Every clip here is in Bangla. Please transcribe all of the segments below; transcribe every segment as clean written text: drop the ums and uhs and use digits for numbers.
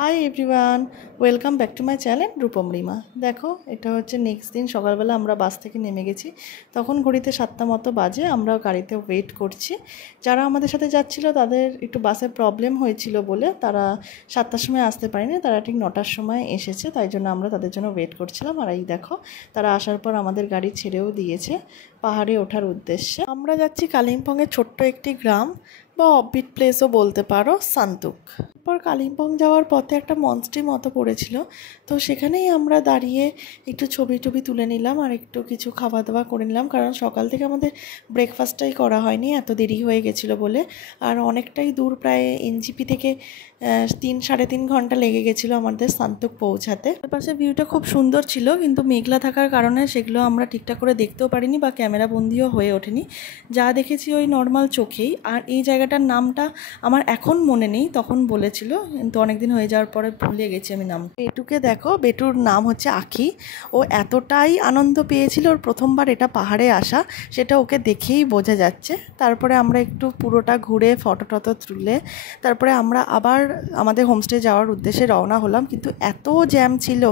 Hi everyone, welcome back to my channel Rupam Rima. দেখো, এটা হচ্ছে নেক্সট দিন সকালবেলা আমরা বাস থেকে নেমে গেছি। তখন ঘড়িতে 7টা মতো বাজে। আমরা গাড়িতে ওয়েট করছি। যারা আমাদের সাথে যাচ্ছিল তাদের একটু বাসে প্রবলেম হয়েছিল বলে তারা 7টার সময় আসতে পারেনি, তারা ঠিক 9টার সময় এসেছে। তাই জন্য আমরা তাদের জন্য ওয়েট করছিলাম। আর এই দেখো, তারা আসার পর আমাদের গাড়ি ছেড়েও দিয়েছে পাহাড়ে ওঠার উদ্দেশ্যে। আমরা যাচ্ছি কালিম্পংয়ের ছোট্ট একটি গ্রাম বা অফবিট প্লেসও বলতে পারো, সান্তুক। তারপর কালিম্পং যাওয়ার পথে একটা মনস্ট্রি মতো পড়েছিল, তো সেখানেই আমরা দাঁড়িয়ে একটু ছবি টবি তুলে নিলাম আর একটু কিছু খাওয়া দাওয়া করে নিলাম, কারণ সকাল থেকে আমাদের ব্রেকফাস্টটাই করা হয়নি, এত দেরি হয়ে গেছিলো বলে। আর অনেকটাই দূর, প্রায় এনজিপি থেকে 3-3.5 ঘন্টা লেগে গেছিলো আমাদের সান্তুক পৌঁছাতে। পাশে ভিউটা খুব সুন্দর ছিল, কিন্তু মেঘলা থাকার কারণে সেগুলো আমরা ঠিকঠাক করে দেখতেও পারিনি বা ক্যামেরা বন্দিও হয়ে ওঠেনি। যা দেখেছি ওই নর্মাল চোখেই। আর এই জায়গাটার নামটা আমার এখন মনে নেই, তখন বলেছিল, কিন্তু অনেকদিন হয়ে যাওয়ার পরে ভুলে গেছি আমি নাম। বেটুকে দেখো, বেটুর নাম হচ্ছে আখি। ও এতটাই আনন্দ পেয়েছিল ওর প্রথমবার এটা পাহাড়ে আসা, সেটা ওকে দেখেই বোঝা যাচ্ছে। তারপরে আমরা একটু পুরোটা ঘুরে ফটো টটো তুলে তারপরে আমরা আবার আমাদের হোমস্টে যাওয়ার উদ্দেশ্যে রওনা হলাম। কিন্তু এত জ্যাম ছিল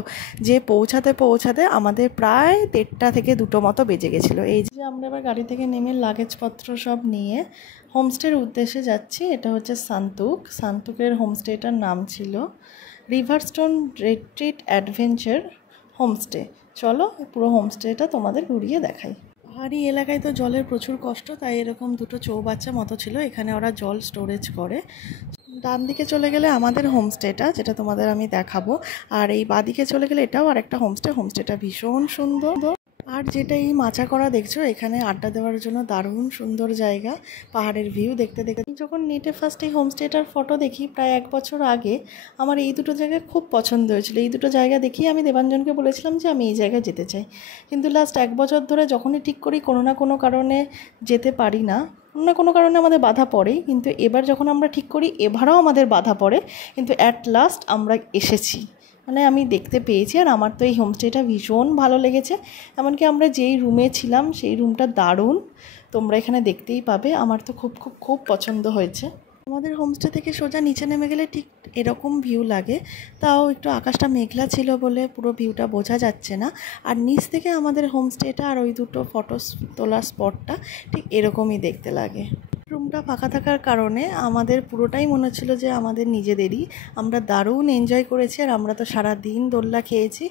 যে পৌঁছাতে পৌঁছাতে আমাদের প্রায় 1:30 থেকে 2টো মতো বেজে গেছিলো। এই যে আমরা এবার গাড়ি থেকে নেমে লাগেজপত্র সব নিয়ে হোমস্টের উদ্দেশ্যে যাচ্ছি। এটা হচ্ছে সান্তুকের হোমস্টেটার নাম ছিল রিভারস্টোন রিট্রিট অ্যাডভেঞ্চার হোমস্টে। চলো পুরো হোমস্টেটা তোমাদের ঘুরিয়ে দেখাই। পাহাড়ি এলাকায় তো জলের প্রচুর কষ্ট, তাই এরকম 2টো চৌবাচ্চা মতো ছিল, এখানে ওরা জল স্টোরেজ করে। ডান দিকে চলে গেলে আমাদের হোমস্টেটা, যেটা তোমাদের আমি দেখাবো, আর এই বাঁদিকে চলে গেলে এটাও আর একটা হোমস্টেটা ভীষণ সুন্দর। আর যেটা এই মাচা করা দেখছো, এখানে আড্ডা দেওয়ার জন্য দারুণ সুন্দর জায়গা। পাহাড়ের ভিউ দেখতে দেখতে যখন নেটে ফার্স্ট এই হোমস্টেটার ফটো দেখি প্রায় 1 বছর আগে, আমার এই দুটো জায়গা খুব পছন্দ হয়েছিল। এই দুটো জায়গা দেখি আমি দেবাঞ্জনকে বলেছিলাম যে আমি এই জায়গায় যেতে চাই, কিন্তু লাস্ট 1 বছর ধরে যখনই ঠিক করি কোনো না কোনো কারণে যেতে পারি না, কোনো না কোনো কারণে আমাদের বাধা পড়ে। কিন্তু এবার যখন আমরা ঠিক করি, এবারও আমাদের বাধা পড়ে, কিন্তু অ্যাট লাস্ট আমরা এসেছি, মানে আমি দেখতে পেয়েছি। আর আমার তো এই হোমস্টেটা ভীষণ ভালো লেগেছে। এমনকি আমরা যেই রুমে ছিলাম সেই রুমটা দারুণ, তোমরা এখানে দেখতেই পাবে। আমার তো খুব খুব খুব পছন্দ হয়েছে। আমাদের হোমস্টে থেকে সোজা নিচে নেমে গেলে ঠিক এরকম ভিউ লাগে, তাও একটু আকাশটা মেঘলা ছিল বলে পুরো ভিউটা বোঝা যাচ্ছে না। আর নিচ থেকে আমাদের হোমস্টেটা আর ওই দুটো ফটো তোলার স্পটটা ঠিক এরকমই দেখতে লাগে। রুমটা ফাঁকা থাকার কারণে আমাদের পুরোটাই মনে হচ্ছিলো যে আমাদের নিজেদেরই। আমরা দারুণ এনজয় করেছি। আর আমরা তো সারাদিন দোল্লা খেয়েছি।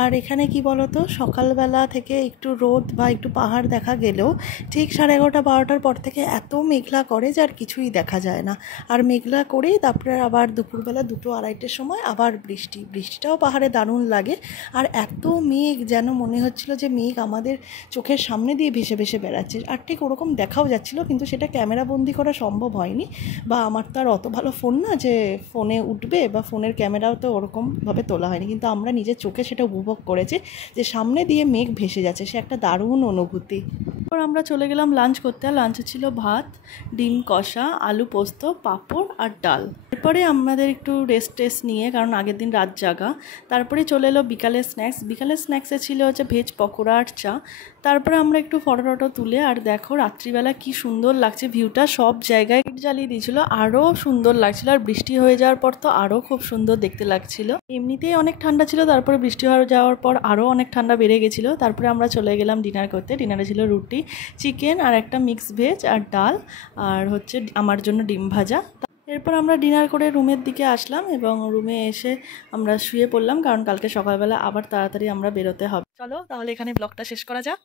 আর এখানে কি বলতো, সকালবেলা থেকে একটু রোদ বা একটু পাহাড় দেখা গেলেও ঠিক 11:30-12টার পর থেকে এত মেঘলা করে যে আর কিছুই দেখা যায় না। আর মেঘলা করেই তারপরে আবার দুপুরবেলা 2-2:30টার সময় আবার বৃষ্টিটাও পাহাড়ে দারুণ লাগে। আর এত মেঘ, যেন মনে হচ্ছিলো যে মেঘ আমাদের চোখের সামনে দিয়ে ভেসে ভেসে বেড়াচ্ছে। আর ঠিক ওরকম দেখাও যাচ্ছিলো, কিন্তু সেটা ক্যামেরা বন্দি করা সম্ভব হয়নি, বা আমার তো আর অত ভালো ফোন না যে ফোনে উঠবে, বা ফোনের ক্যামেরাও তো ওরকমভাবে তোলা হয়নি। কিন্তু আমরা নিজের চোখে সেটা উপভোগ করেছি যে সামনে দিয়ে মেঘ ভেসে যাচ্ছে, সে একটা দারুণ অনুভূতি। তারপর আমরা চলে গেলাম লাঞ্চ করতে। আর লাঞ্চে ছিল ভাত, ডিম কষা, আলু পোস্ত, পাঁপড় আর ডাল। এরপরে আমাদের একটু রেস্ট নিয়ে, কারণ আগের দিন রাত জাগা, তারপরে চলে এলো বিকালের স্ন্যাক্সে ছিল হচ্ছে ভেজ পকোড়া আর চা। তারপরে আমরা একটু ফটো টটো তুলে, আর দেখো রাত্রিবেলা কি সুন্দর লাগছে ভিউটা, সব জায়গায় জ্বালিয়ে দিয়েছিল, আরও সুন্দর লাগছিল। আর বৃষ্টি হয়ে যাওয়ার পর তো আরও খুব সুন্দর দেখতে লাগছিল। এমনিতেই অনেক ঠান্ডা ছিল, তারপরে বৃষ্টি হয়ে যাওয়ার পর আরও অনেক ঠান্ডা বেড়ে গেছিলো। তারপরে আমরা চলে গেলাম ডিনার করতে। ডিনারে ছিল রুটি, চিকেন আর একটা মিক্স ভেজ আর ডাল, আর হচ্ছে আমার জন্য ডিম ভাজা। এরপর আমরা ডিনার করে রুমের দিকে আসলাম, এবং রুমে এসে আমরা শুয়ে পড়লাম, কারণ কালকে সকালবেলা আবার তাড়াতাড়ি আমরা বেরোতে হবে। চলো তাহলে এখানে ব্লগটা শেষ করা যাক।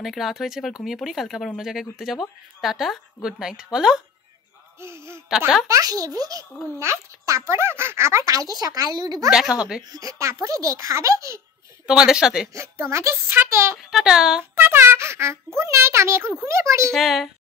অনেক রাত হয়েছে, এবার ঘুমিয়ে পড়ি, কালকে আবার অন্য জায়গায় ঘুরতে যাব। টাটা, গুড নাইট বলো। Tata, heavy good night. তারপরে আবার কালকে সকালে উঠবো, দেখা হবে, তারপরে দেখা হবে তোমাদের সাথে। Tata tata, tata, good night. আমি এখন ঘুমিয়ে পড়ি। হ্যাঁ।